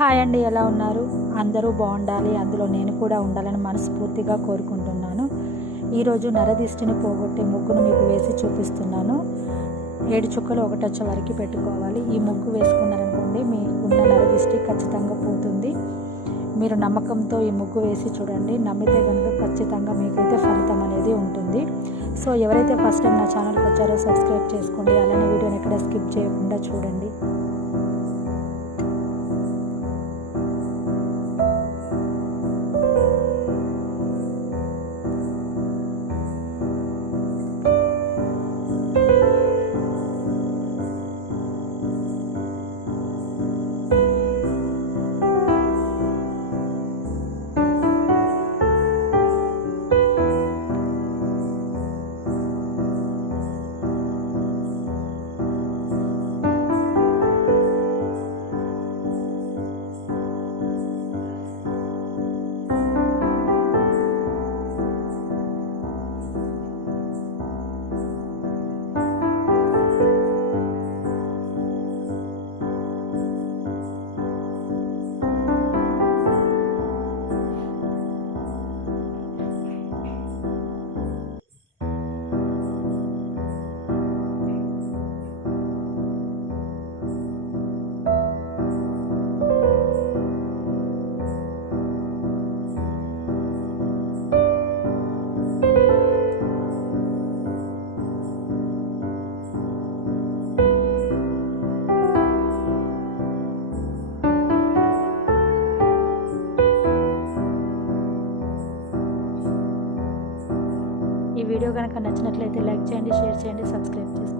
Hi అండి, ఎలా ఉన్నారు? అందరూ బాగుండాలి, అందులో నేను కూడా ఉండాలని మనస్ఫూర్తిగా కోరుకుంటున్నాను. ఈరోజు నరదిష్టిని పోగొట్టే ముగ్గును మీకు వేసి చూపిస్తున్నాను. 7 చుక్కలు ఒకటొచ్చ వరకు పెట్టుకోవాలి. ఈ ముగ్గు వేసుకున్నారనుకోండి, మీకున్న నరదిష్టి ఖచ్చితంగా పోతుంది. మీరు నమ్మకంతో ఈ ముగ్గు వేసి చూడండి. నమ్మితే కనుక ఖచ్చితంగా మీకైతే ఫలితం అనేది ఉంటుంది. సో ఎవరైతే ఫస్ట్ టైం నా ఛానల్కి వచ్చారో సబ్స్క్రైబ్ చేసుకోండి. అలానే వీడియోని ఎక్కడ స్కిప్ చేయకుండా చూడండి. ఈ వీడియో కనుక నచ్చినట్లయితే లైక్ చేయండి, షేర్ చేయండి, సబ్స్క్రైబ్ చేసుకోండి.